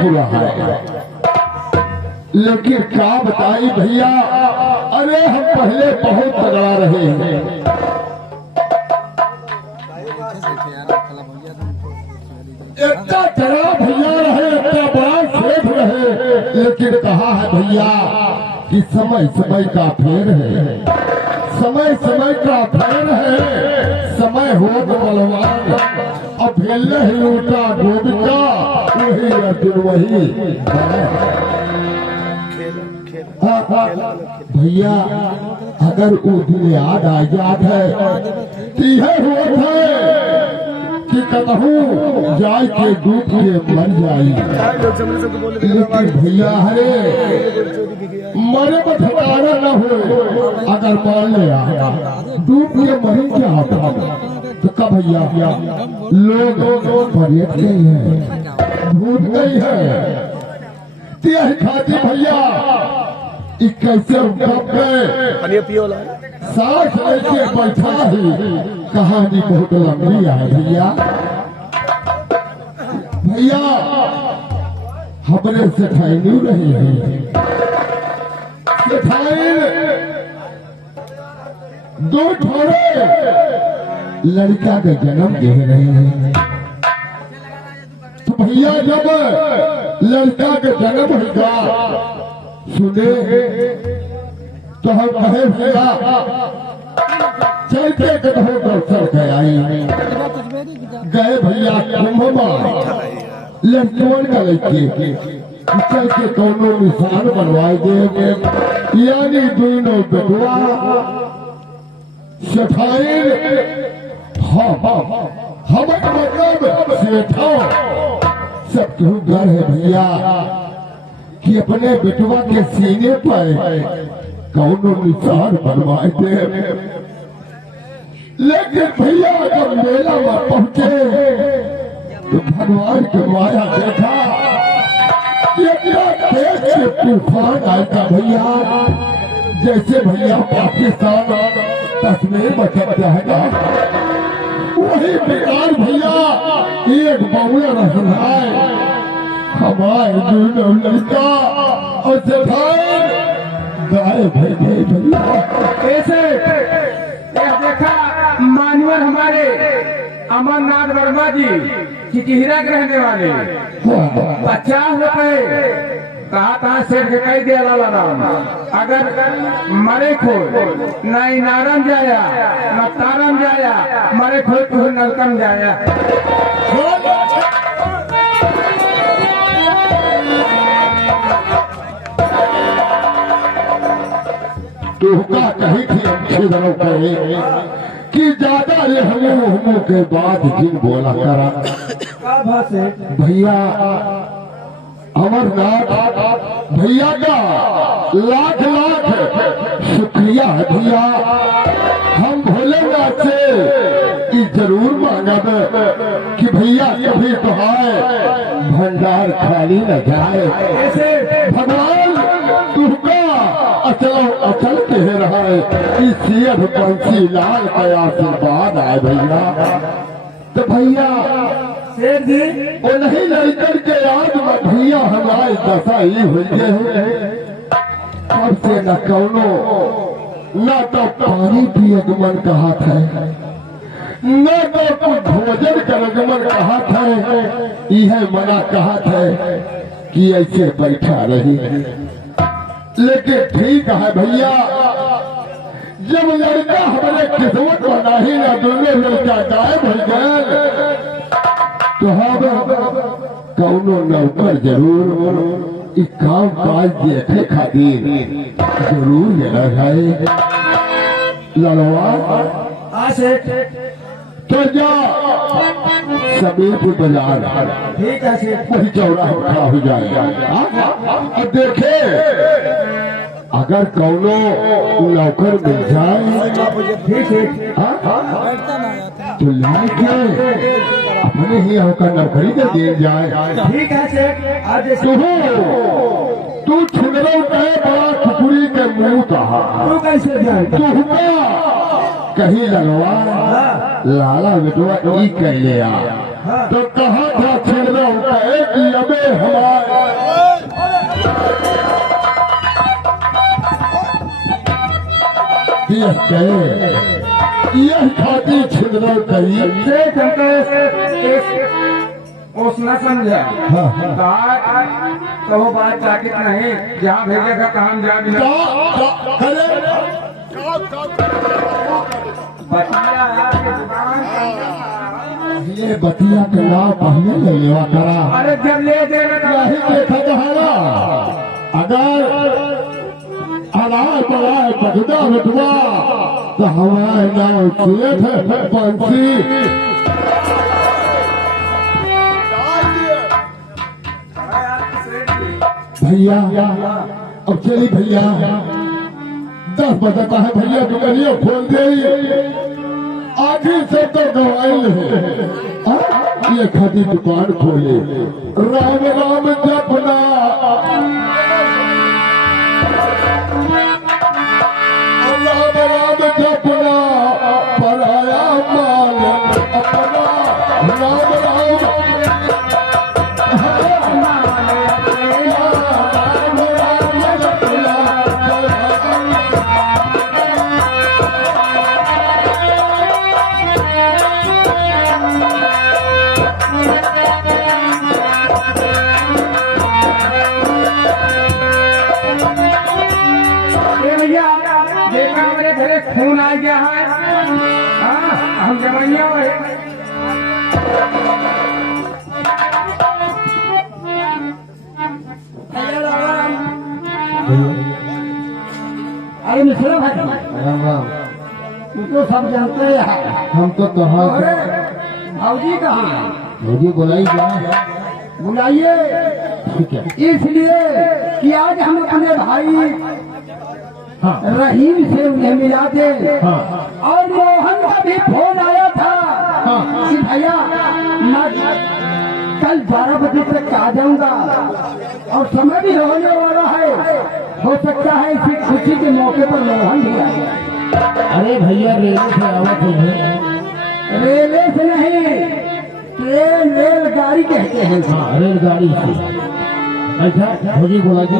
पूरा है, लेकिन क्या बताई भैया, अरे हम पहले बहुत तगड़ा रहे हैं, इतना तगड़ा भैया रहे, इतना बड़ा सेठ रहे, लेकिन कहा है भैया कि समय समय का फेर है, समय समय का फेर है, समय हो बलवान, अब भेल ही उल्टा गोविंदा वही अर्जुन वही भैया। अगर वो दिन याद आजाद है यह हुआ है कि कतहू जाय के डूब के मर जाई, लेकिन भैया हरे मरे में ठिकाना न हो, अगर मान लिया डूब के मरी क्या तो कब भैया लोग पर्यट गई है, भूल गई है, यही खाती भैया कैसे सांस लेके बैठा ही, कहानी बहुत लंबी है भैया। भैया हमने सेठाई रही है, सेठाई दो थोड़े लड़का का जन्म दे रहे हैं, तो भैया जब लड़का का जन्म होगा सुने तो हम कहे भैया चलते कदमों दर्शन गए भैया कुंभ लड़कों का लड़के चल के दोनों निशान बनवाए गए, यानी दोनों बेटुआ सेठाई हम मतलब सेठा सब क्यों डर है भैया कि अपने बेटुआ के सीने पर कौनो निशान बनवाए दे, लेकिन भैया जब मेला में पहुंचे तो भगवान के माया देखा, देश से तूफान आएगा भैया, जैसे भैया पाकिस्तान तस्वीर बचत जाएगा, वही बेकार भैया एक बाउला रसनाए हमारे दोनों लड़का और सेठाई गाय भैया। ऐसे देखा मानवर हमारे अमरनाथ वर्मा जी चिटिहरा के रहने वाले 50 रुपए कहा था सेठ के कही दिया लाला, अगर मरे खो न नारम जाया न तारम जाया, मरे खो तो नरकम जाया। टोका कही थी अच्छे जनों कहे कि ज्यादा ये हमों के बाद जिन बोला करा भैया अमरनाथ भैया का लाख लाख शुक्रिया है भैया, हम भोलेनाथ से जरूर मांगा कि भैया कभी तुम्हारे भंडार खाली न जाए, भगवान तुमका अचल कह रहा है कि बंसी लाल का आशीर्वाद आए भैया। तो भैया वो नहीं लड़कर के याद में भैया हमारे दशा ही हुई है, अब से न कौनो न तो पानी पिए का मन कहा था, न तो कुछ भोजन का मन कहा था, यह मना कहा था कि ऐसे बैठा रही, लेकिन ठीक है भैया जब लड़का हमारे किस्मत बना ही ना, दोनों लड़का गायब हो गए तो हम कौनो नौकर जरूर इस काम काज देखे खातिर जरूर लेना है लड़वा तो जा समीपुर बाजार ठीक है वही चौराहा खड़ा हो जाएगा, और देखे अगर कौनो नौकर मिल जाए ठीक है तो लाके अपने ही होकर नौकरी में दे जाए। ठीक है आज तू छुनरो कहे बड़ा खुकुरी के मुंह कहा, तू कैसे जाए तू कहीं लगवा लाला बेटवा ई कह लिया, तो कहा था छुनरो कहे कि अबे हमारे कह के यह खाती छिद्र कही देख हमको उसने समझा कहा तो वो बात चाकित नहीं, जहाँ भेजेगा काम जा भी ये बतिया के लाभ पहले ले लेवा करा। अरे जब ले देगा यही देखा कहारा अगर अनाज बलाय बगदा बटुआ तो हमारे नाव चेत है पंछी। भैया अब चली भैया 10 बजे का है भैया दुकानियों खोल दे आखिर से तो गवाइल है ये खादी दुकान खोले राम राम जपना राम राम जपना पराया माल अपना राम राम देखा मेरे घरे खून आ गया है। हाँ, हम जवानिया अरे मिश्रा भाई राम राम तू तो सब जानते हैं। हम तो कहाँ भाजी कहाँ मुझे बुलाई बुलाइए ठीक है इसलिए कि आज हम अपने भाई हाँ रहीम से उन्हें मिला दे। हाँ और मोहन का भी फोन आया था हाँ कि भैया मैं कल 12 बजे तक आ जाऊंगा और समय भी होने वाला है, हो सकता है इसी खुशी के मौके पर मोहन भी आ जाए। अरे भैया रेलवे से आवत है रेलवे से नहीं, ट्रेन रेलगाड़ी कहते हैं। हाँ रेलगाड़ी से अच्छा भोजी बोला जी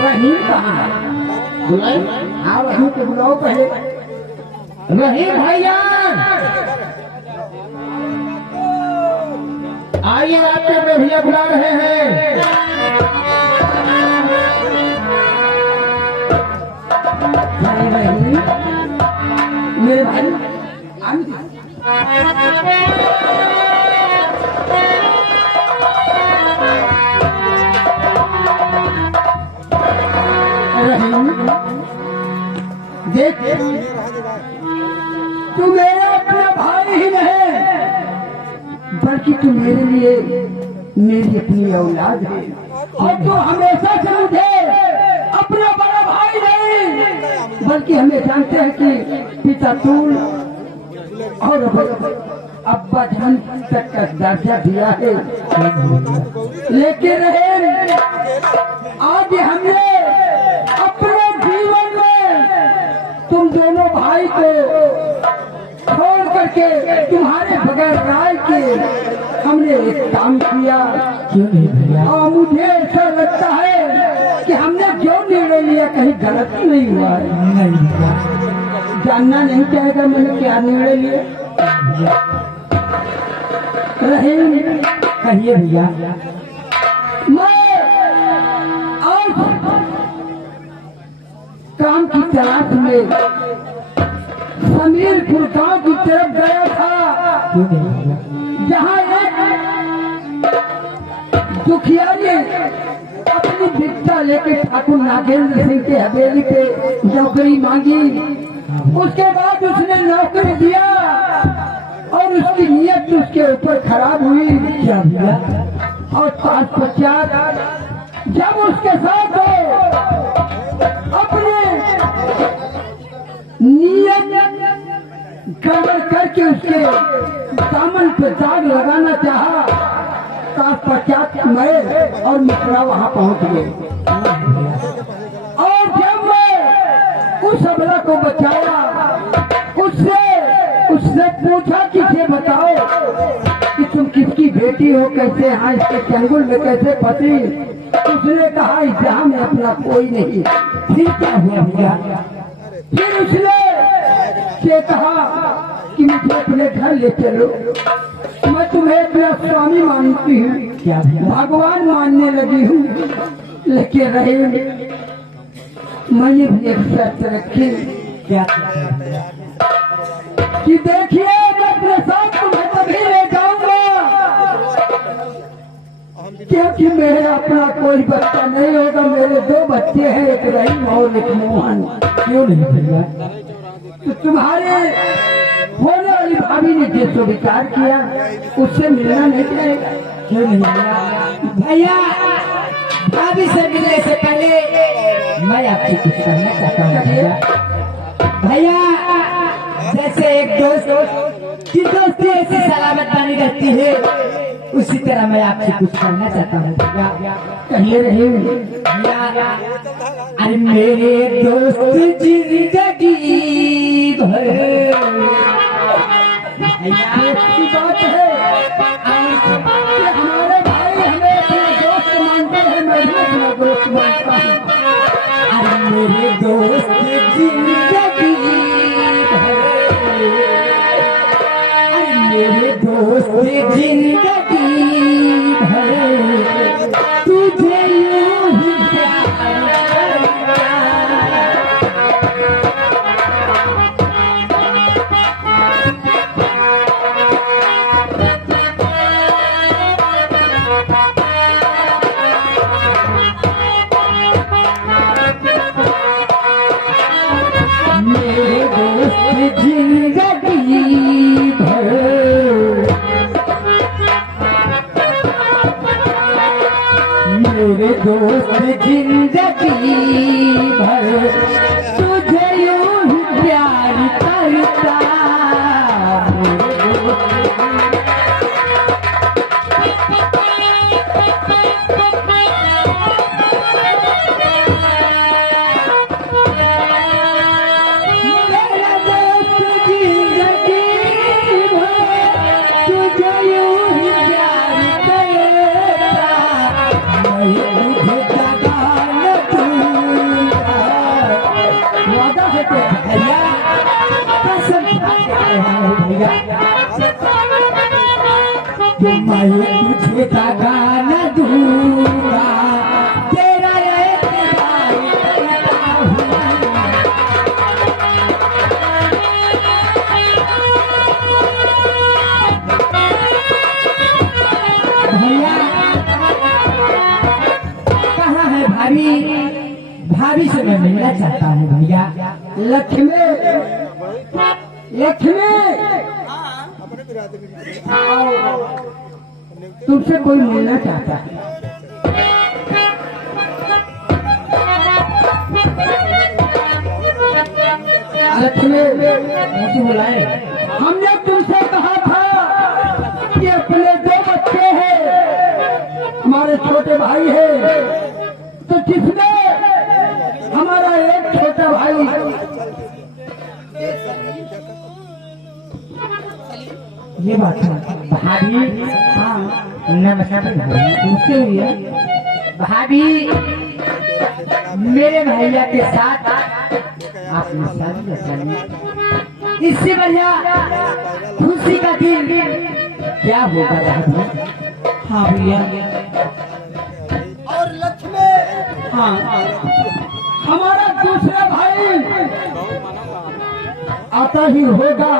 रहीम कहाँ है? बुलाई हाँ रहीम को बुलाओ पहले। रहीम भैया आइए आपके अपने भैया बुला रहे हैं रहीम मेरे भाई देख तू मेरा अपना भाई ही नहीं बल्कि तू मेरे लिए मेरी अपनी औलाद है और तू हमेशा से मुझे अपना बड़ा भाई नहीं बल्कि हमें जानते हैं कि पिता तू और अब्बा जान तक का दर्जा दिया है। लेकिन आज हमने अपने जीवन में तुम दोनों भाई को छोड़ करके तुम्हारे बगैर राय के हमने एक काम किया। क्यों नहीं भैया और मुझे ऐसा लगता है कि हमने जो निर्णय लिया कहीं गलती नहीं हुआ है। नहीं भैया जानना नहीं चाहेगा मैंने क्या निर्णय लिया। रहीम कहिए भैया मैं आज काम की तलाश में समीरपुर गांव की तरफ गया था क्यों नहीं भैया जहाँ एक दुखिया ने अपनी भिक्षा लेकर ठाकुर नागेंद्र सिंह के हवेली पे नौकरी मांगी। उसके बाद उसने नौकरी दिया और उसकी नीयत उसके ऊपर खराब हुई। क्या भैया और पश्चात जब उसके साथ अपने नीयत गड़बड़ करके उसके दामन पे दाग लगाना चाहा, तत्पश्चात मैं और मित्रा वहां पहुंच गए। और जब मैं उस अबला को बचाया उससे पूछा कि ये बताओ कि तुम किसकी बेटी हो, कैसे यहाँ इसके चंगुल में कैसे फंसी। उसने कहा यहाँ में अपना कोई नहीं। फिर क्या हुआ भैया? फिर उसने ये कहा कि मुझे अपने घर ले चलो, मैं तुम्हें अपना स्वामी मानती हूँ, क्या भगवान मानने लगी हूँ। लेकिन रहे मैंने भी एक शर्त रखी, क्या कि देखिए मैं अपने साथ तुम्हें तभी ले जाऊंगा क्योंकि मेरे अपना कोई बच्चा नहीं होगा। मेरे 2 बच्चे हैं, एक रहीम और एक मोहन। क्यों नहीं भैया? तो तुम्हारे होने वाली भाभी ने जो स्वीकार किया उससे मिलना नहीं चाहेगा? क्यों नहीं भैया? भाभी से मिलने से पहले मैं आपसे कुछ कहना चाहता हूँ भैया। जैसे एक दोस्त की दोस्ती ऐसी सलामत बनी रहती है, उसी तरह मैं आपसे कुछ कहना चाहता हूँ भैया। कहिए रहे भैया। अरे मेरे दोस्त जिंदगी भर भैया की बात है, हमारे भाई हमें अपना दोस्त मानते हैं, मैं भी अपना दोस्त मानता हूँ। अरे मेरे दोस्त जिंदगी भर, अरे मेरे दोस्त जिंदगी भर तुझे यूं ही प्यार मेरे दोस्त जिंदगी भर, मेरे दोस्त जिंदगी भर तुझे यूं ही प्यार करता। मेरा दोस्त जिंदगी भर तुझे यूं ही प्यार करता। मैं तुझे दगा न दूंगा। वादा है तो भैया, कसम खाते हैं भैया कि मैं तुझे दगा न दूंगा। तेरा एतबार करता हूँ भैया। कहाँ है भाभी? भाभी से मैं मिलना चाहता हूँ भैया। लक्ष्मी, लक्ष्मी आओ, तुमसे कोई मिलना चाहता है। लक्ष्मी मुझे बुलाए। हमने तुमसे कहा था कि अपने 2 बच्चे हैं, हमारे छोटे भाई हैं, तो जिसने हमारा एक छोटा भाई ये बात है भाभी। हाँ नमस्कार उसके लिए भाभी, मेरे भैया के साथ आपने शादी रचाई, इससे बढ़िया खुशी का दिन क्या होगा भाभी? हाँ भैया। और लक्ष्मी, हाँ हमारा दूसरा भाई आता ही होगा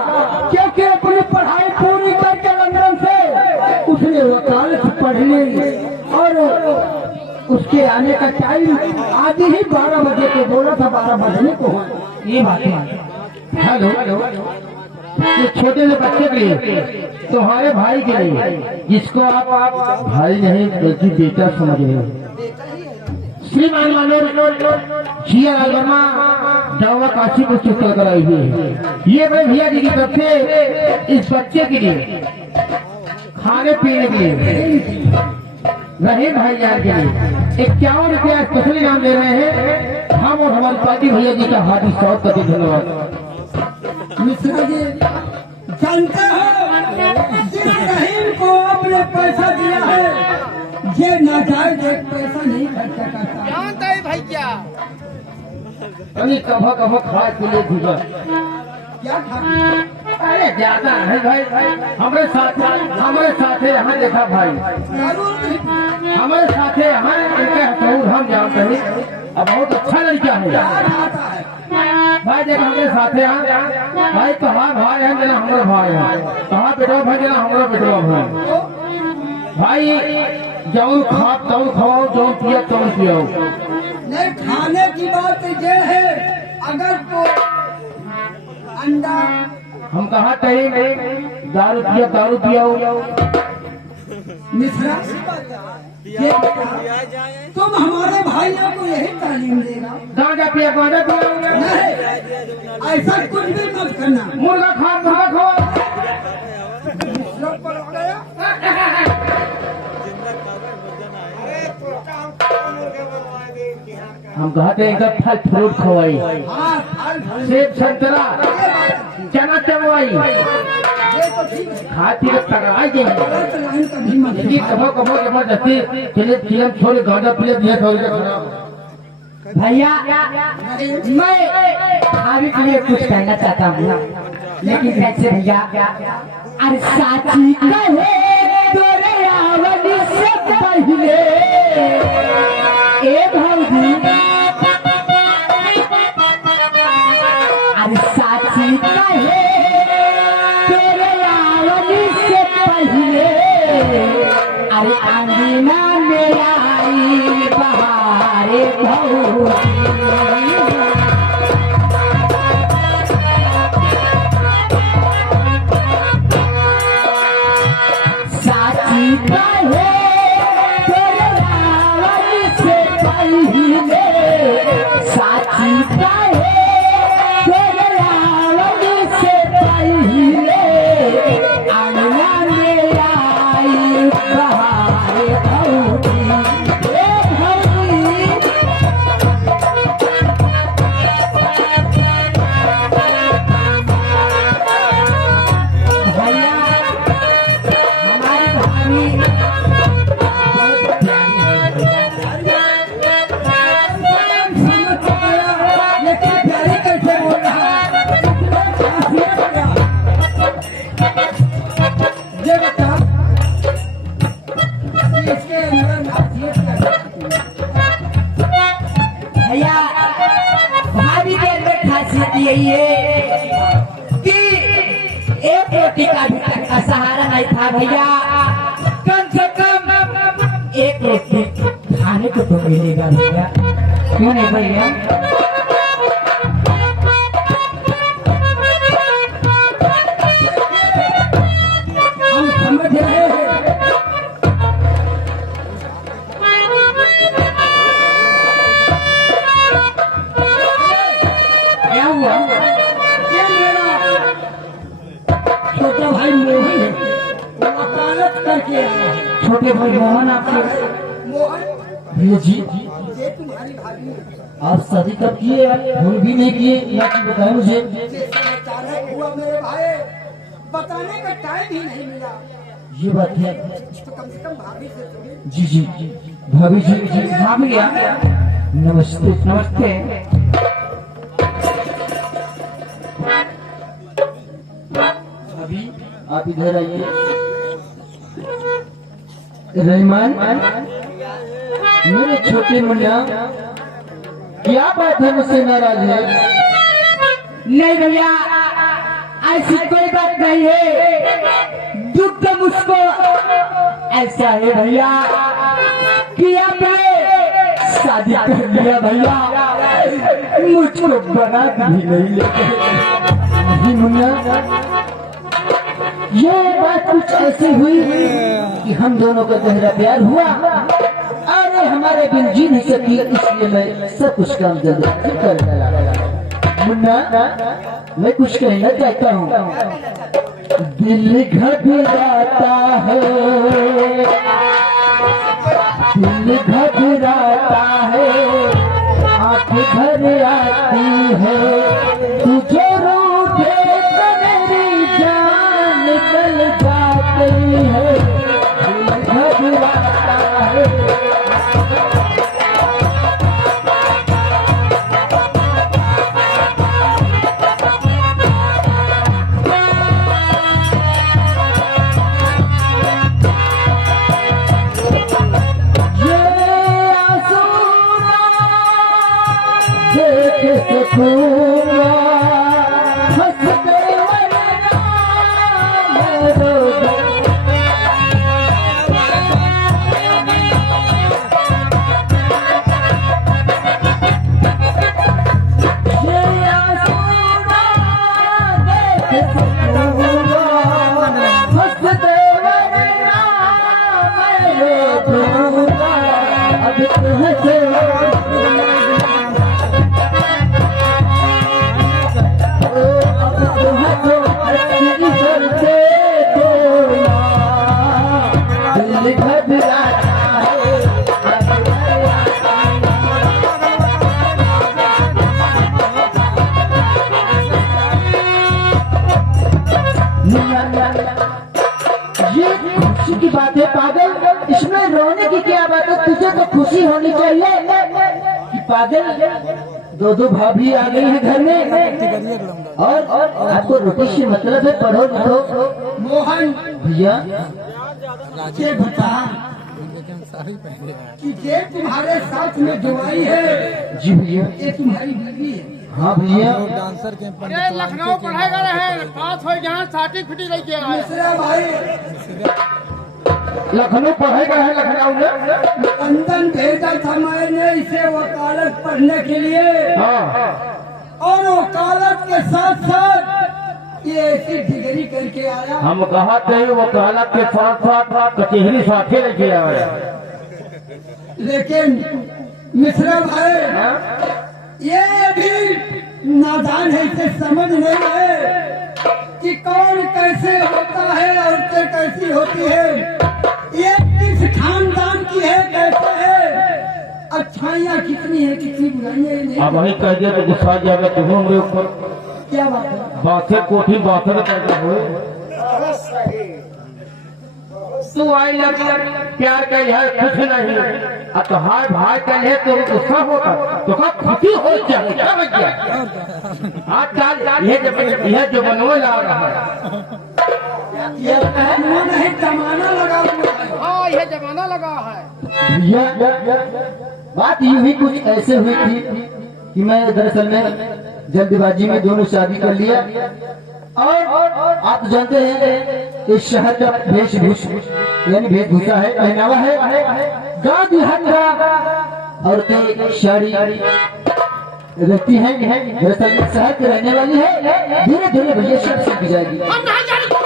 क्योंकि अपनी पढ़ाई पूरी करके लंदन से उसने वकालत पढ़ ली और उसके आने का टाइम आज ही 12 बजे को बोला था, 12 बजने को हो। ये बात है। हेलो, ये छोटे से बच्चे के लिए, तुम्हारे भाई के लिए, जिसको आप भाई नहीं बल्कि बेटा समझ रहे हो, श्रीमान मनोज जिया वर्मा दावा काशी को चुकल कराई हुई है। ये मैं भैया जी की तरफ से इस बच्चे के लिए खाने पीने के लिए रहे भाईजान के लिए 51 रुपया स्पेशल इनाम दे रहे हैं। हम और हमारी पार्टी भैया जी का हार्दिक स्वागत करते हैं। धन्यवाद। मिश्रा जी जानते हो जिस रहीम को आपने पैसा दिया है ये नाजायज एक पैसा नहीं खर्चा करता। जानता है भैया। अरे कभो कभो खाए के लिए दीवा क्या खाते? अरे ज्यादा है भाई, हमारे साथ है यहाँ देखा भाई, जरूर नहीं। हमारे साथ है यहाँ इनके हसूर हम जानते हैं, अब बहुत अच्छा लड़का है क्या खाता है? भाई। देखो हमारे साथ है यहाँ भाई, कहाँ भाई है जना हमारा भाई है, कहाँ बेटवा भाई जना हमारा बेटवा भाई। भाई जौन खा तौन खाओ, जौन पिया तौन पियो। नहीं, खाने की बात ये है, अगर तो अंडा हम कहा कहीं दारू पियो मिश्रा, ये तुम हमारे भाइयों को यही तालीम देगा। गांजा पिया नहीं, ऐसा कुछ भी मत करना। मुर्गा खाओ। मिश्रा पर गया। हम कहते हैं इनका फल फ्रूट खवाई, हाँ, फल फल सेब संतरा चना चमवाई ये तो ठीक है। खाती तगड़ाई देंगे। गलत लाइन कभी मत ये कभो जबरदस्ती फिल्म छोड़ गांजा पिए दिया छोड़ के भैया मैं भाभी के लिए कुछ कहना चाहता हूँ, लेकिन कैसे भैया? अरे साची कहे तोरे आवली से पहले ए भौजी, अरे साची कहे तोरे आवली से पहले, अरे अंगना में आई बहारे भौजी। साची कहे तोरे आवली से पहले, साची कहे तोरे आवली से पहले, अंगना में आई बहारे भौजी। ए भौजी, भैया हमारी भाभी बहुत प्यारी है भैया। समझ तो गया, लेकिन प्यारी कैसे बोल रहा है? खासियत क्या? ये बता, इसके अंदर खासियत क्या है? भैया भाभी के अंदर खासियत यही है कि एक रोटी का भी तक का सहारा नहीं था भैया। कम से कम एक रोटी खाने को तो मिलेगा भैया, क्यों नहीं भैया? हम समझ रहे हैं। क्या हुआ? ये मेरा छोटा भाई मोहन है, वो वकालत करके आया है। छोटे भाई मोहन आपके मोहन, भैया जी, ये तुम्हारी भाभी है। आप शादी कब किए? फोन भी नहीं किए, या कि बताए मुझे। ये सब अचानक हुआ मेरे भाई, बताने का टाइम ही नहीं मिला। ये बात है। तो कम से कम भाभी से सुनी। जी जी भाभी जी, भाभी नमस्ते। नमस्ते। भाभी आप इधर आइए। रहमान, मेरे छोटे मुन्ना, क्या बात है, मुझसे नाराज है? नहीं भैया, ऐसी कोई बात नहीं है। दुख तो मुझको ऐसा है भैया कि आपने शादी कर लिया भैया, मुझको बना भी नहीं लेते। नहीं मुन्ना, ये बात कुछ ऐसी हुई कि हम दोनों का गहरा प्यार हुआ, अरे हमारे बिन जी नहीं सकी, इसलिए मैं सब कुछ काम जल्दी कर डाला। मुन्ना, मैं कुछ कहना चाहता हूँ। दिल घबराता है, दिल घबराता है, आँख भर आती है, तुझे रूठे तो मेरी जान निकल जाती है। दिल घबराता है। दूंगा अब तुझसे अब तुझसे करते तो दिल घबराता है ये खुशी की बात है पागल, इसमें रोने की क्या बात है? तुझे तो खुशी होनी चाहिए कि पागल दो दो भाभी आ गई है घर में और आपको रोटी से मतलब है, पढ़ो लिखो। मोहन भैया ये बता कि ये तुम्हारे साथ में जो आई है जी भैया, ये तुम्हारी बीवी है। हाँ भैया अरे लखनऊ पढ़ाई कर रहे हैं, पास हो जहाँ सर्टिफिकेट लेके आए। मिश्रा भाई लखनऊ पढ़ाई का है, लखनऊ में लंदन भेजा था मैंने इसे वकालत पढ़ने के लिए, हाँ और वकालत के साथ साथ ये ऐसी डिग्री करके आया। हम कहा थे वकालत के साथ साथ कचहरी साथे लेके आए। लेकिन मिश्रा भाई ये भी नादान है, इसे समझ नहीं है कि कौन कैसे होता है, औरतें कैसी होती है, ये किस खानदान की है, कैसे है, अच्छाइयाँ कितनी है, कितनी बुराइयाँ नहीं। अब वही कह दिया तो गुस्सा जाएगा तुम मेरे ऊपर। क्या बात है? बातें कोठी बातें कहते हुए तू आई लग प्यार का है कुछ नहीं, अब तो हाय भाई कहे तो गुस्सा होता तो कब खुशी हो जाए क्या बच गया। आजकल यह जो बनवे ला रहा है ये कहना नहीं, जमाना लगा हुआ है। हाँ यह जमाना लगा है। भैया बात यूं ही कुछ ऐसे हुई थी कि मैं दरअसल में जल्दबाजी में दोनों शादी कर लिया, और आप जानते हैं इस शहर का वेशभूषा यानी वेशभूषा है, पहनावा है गादी हटरा औरतें साड़ी रखती हैं। दरअसल में शहर की रहने वाली है, धीरे धीरे भैया सब सीख जाएगी। हम नहीं जाने को,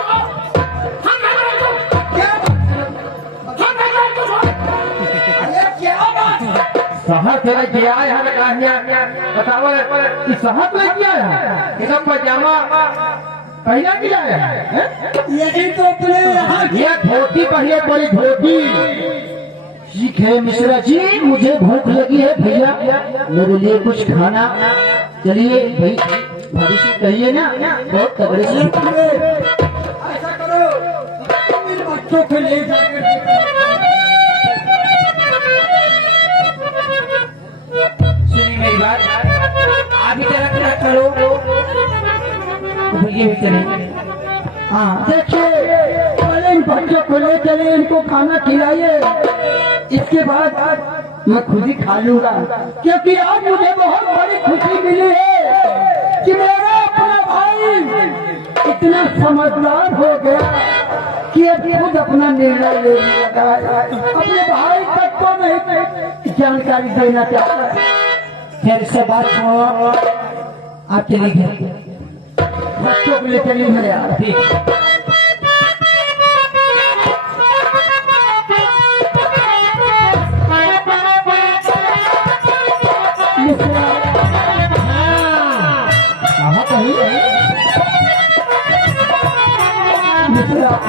हम नहीं जाने को, क्या हम नहीं जाने को। ये क्या बात है? शहर से लेके आए हैं कहानियां बताओ कि शहर लेके आए हैं, एकदम पजामा पहना के लाए हैं। यही तो अपने यहाँ की ये धोती पहले बड़ी धोती। ठीक है मिश्रा जी, मुझे भूख लगी है भैया, मेरे लिए कुछ खाना। चलिए भाई, भाभी से कहिए ना बहुत तगड़े से। ऐसा करो, इन बच्चों को ले जाकर सुनिए मेरी बात, अभी तरह क्या करो भैया भी चले। हाँ देखिए, पहले इन बच्चों को ले चले, इनको खाना खिलाइए, इसके बाद मैं खुद ही खा लूंगा, क्योंकि आज मुझे बहुत बड़ी खुशी मिली है कि मेरा अपना भाई इतना समझदार हो गया कि अब खुद अपना निर्णय लेने लगा है। अपने भाई तक को नहीं जानकारी देना चाहता है। फिर से बात छोड़ो, आप चले गए, बच्चों को ले चलिए मेरे यहाँ। ठीक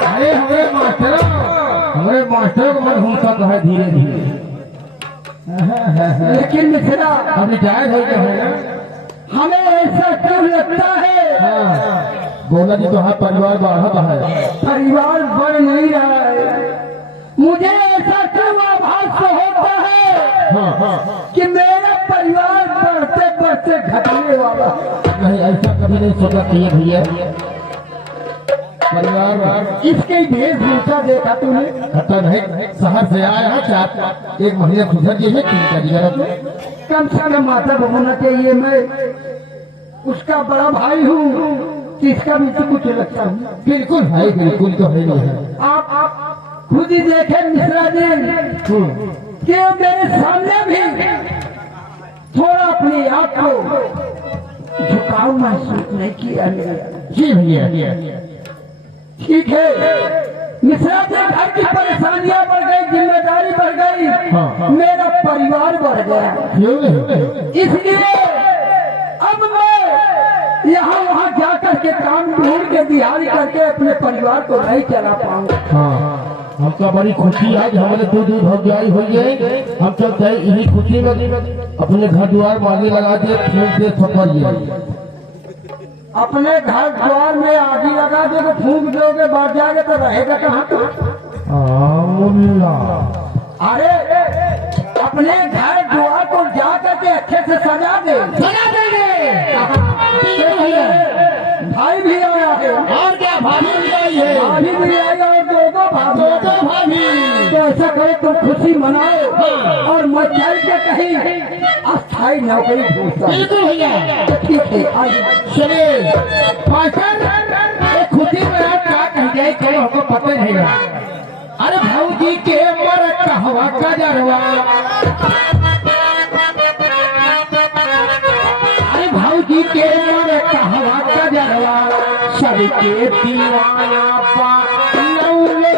अरे हमारे मास्टर को मन घूमता तो है धीरे धीरे, लेकिन मिश्रा अभी जाए हो है। हमें ऐसा क्यों लगता है? बोला जी तो हाँ परिवार बढ़ा है, परिवार बढ़ नहीं रहा है। मुझे ऐसा क्यों आभास होता है कि मेरा परिवार बढ़ते बढ़ते घटने वाला है। नहीं ऐसा कभी नहीं सोचा चाहिए भैया। परिवार इसके वेशभूषा देखा तूने? खत्म है, शहर से आया है, चार एक महीने सुधर गई है, चिंता नहीं। कम से कम माता होना चाहिए, मैं उसका बड़ा भाई हूँ, इसका भी तो कुछ लगता हूँ। बिल्कुल है, बिल्कुल तो है नहीं है। आप खुद ही देखे मिश्रा जी कि मेरे सामने भी थोड़ा अपने आप को झुकाव महसूस नहीं किया गया। जी भैया ठीक है, मिश्रा जी घर की परेशानियां बढ़ गई, जिम्मेदारी बढ़ गई, मेरा परिवार बढ़ गया। क्यों नहीं? इसलिए अब मैं यहाँ वहाँ जाकर के काम ढूंढ के दिहाड़ी करके अपने परिवार को नहीं चला पाऊंगा। हाँ, हमका बड़ी खुशी आज हमारे दो दूध हो गई हुई है। हम चलते हैं इन्हीं खुशी में अपने घर द्वार बागी लगा दिए, फूक दे सफर। अपने घर द्वार में आगी लगा दे तो फूंक दोगे, बढ़ जाएगा तो रहेगा कहाँ तो? मुन्ना, अरे अपने घर द्वार को जा करके अच्छे से सजा दे। सजा देंगे। भाई भी आया है, और क्या, भाभी भी आई है। भाभी भी आएगा और दो भाभी। तो ऐसा करो तुम खुशी मनाओ और मैं चल के कहीं अस्थायी नौकरी ढूंढता हूँ। बिल्कुल भैया, तो ठीक है, आइए। चलिए मास्टर, खुशी में आप क्या कह जाए, चलो हमको पता नहीं है। अरे भाऊजी के मर कहवा का जरवा, अरे भाऊजी के मर कहवा का जरवा, सबके दीवाना पालौले,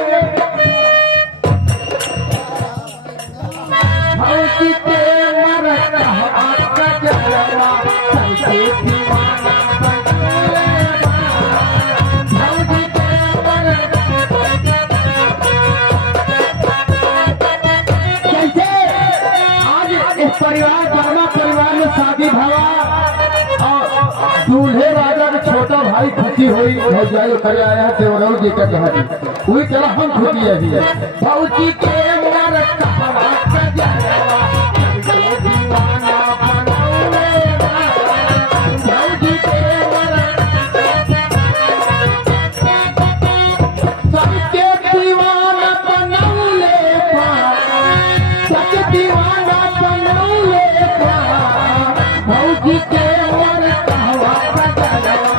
भाऊजी के मर कहवा का जरवा, सबके दीवाना पालौले, भाऊजी के मर। इस परिवार वर्मा परिवार में शादी भवा और दूल्हे राजा के छोटा भाई खुशी हुई हो जाए करे आया देवराव जी का कहानी वही चला हम खुशी है भाऊजी के मर कहवा का जरवा, दीवाना बनौले, भाऊजी के मर सबके दीवाना बनौले, सबके दीवाना बनौले, भाऊजी के मर कहवा का जरवा,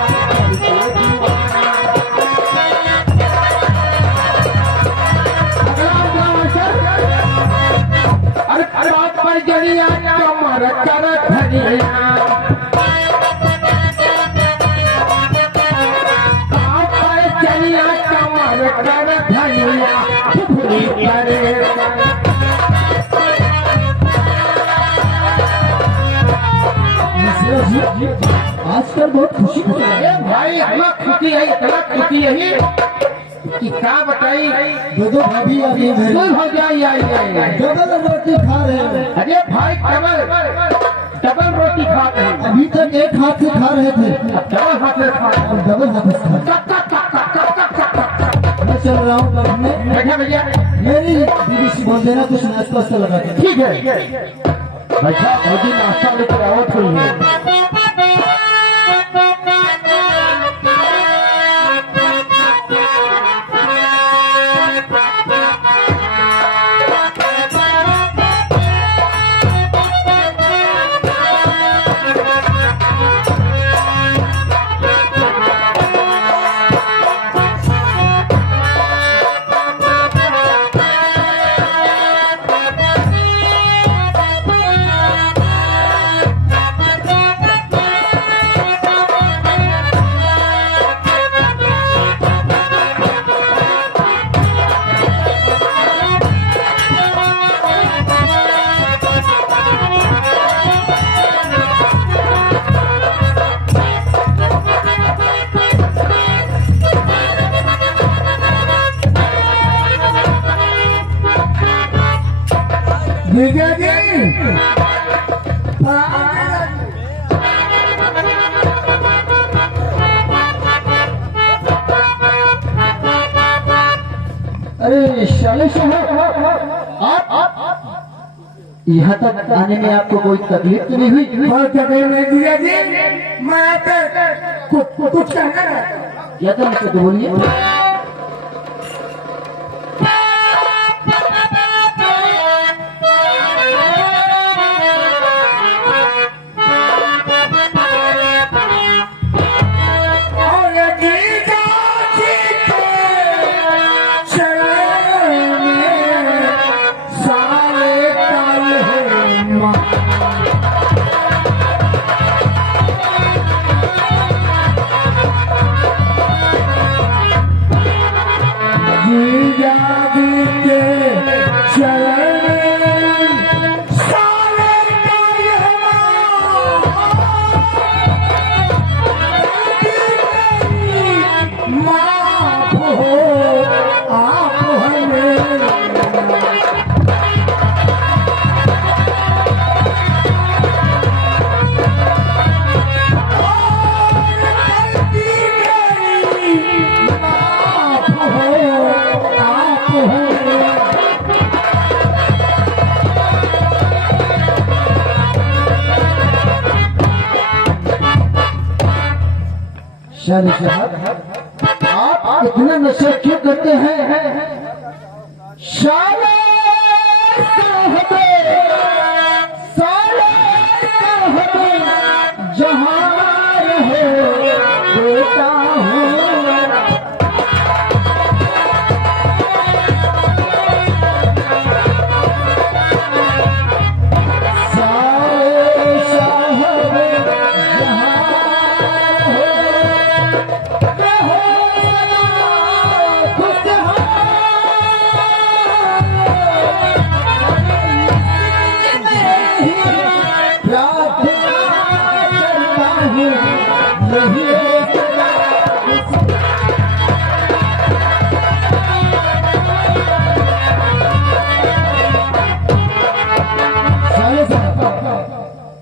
अरे बात पर जरिया कमर कर धनिया, बात पर जरिया कमर कर धनिया, फुफरी करे आजकल बहुत खुशी हो रही है। भाई, हमें खुशी है, इतना खुशी है कि क्या बताई। दो भाभी आ गई मेरी, हो जाए डबल रोटी खा रहे हैं। अरे भाई, डबल रोटी खाते हैं। अभी तक एक हाथ से खा रहे थे, डबल हाथ से खाते हैं। डबल हाथ से खा। मैं चल रहा हूँ पढ़ने। बैठा भैया, मेरी बीवी से बोल देना कुछ नाश्ता वास्ता लगा के। ठीक है बैठा, मुझे नाश्ता लेकर आवत हुई है। विजय जी, अरे शाले साहब, आप यहाँ तक आने में आपको कोई तकलीफ तो नहीं हुई? बहुत तकलीफ नहीं विजय जी, मैं कुछ कहना है। क्या था मुझसे तो बोलिए। शाली साहब आप इतना नशा क्यों करते हैं? शाले साहब जहाँ रहे बेटा हूँ।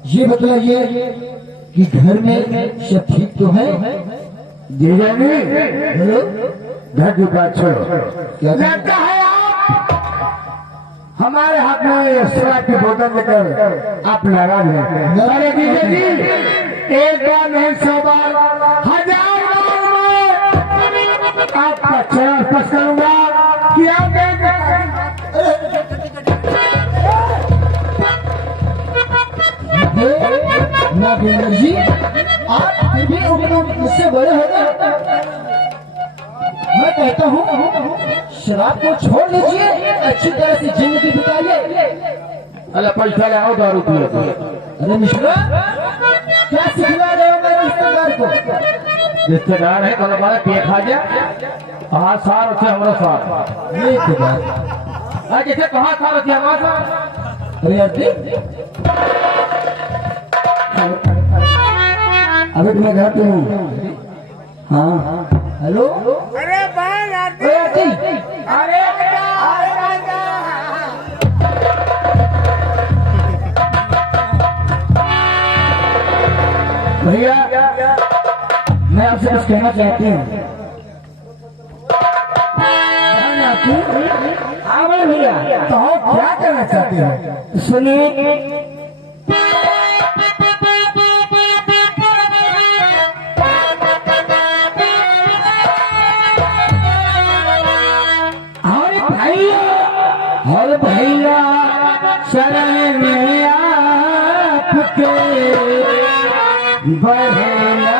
ये बतलाइए कि घर में सब ठीक तो है? जीजाजी हेलो, घर की बात छोड़ो। क्या लगता है आप हमारे हाथ में शराब की बोतल लेकर आप नाराज हैं। अरे जीजाजी एक बार नहीं 100 बार 1000 बार मैं आपका चरण स्पर्श करूंगा कि आप नागेंद्र जी, आप फिर भी उम्र मुझसे बड़े हो गए। मैं कहता हूँ शराब को छोड़ दीजिए, अच्छी तरह से जिंदगी बिताइए। अरे पैसा लाओ दारू पियो। अरे मिश्रा, क्या सिखला रहे हो मेरे रिश्तेदार को? रिश्तेदार है तो हमारा पे खा जा। हाँ सार होते हमारा सार। ये तो बात। आज जैसे कहाँ सार होती है हमारा सार। अरे यार देख, अभी तो मैं घर पे हूँ। हाँ हेलो, अरे भाई आती अरे आती, अरे भैया मैं आपसे कुछ कहना चाहती हूँ। हाँ भाई भैया, तो क्या कहना चाहते हैं? सुनिए। हर भैया शरण में आपके बढ़े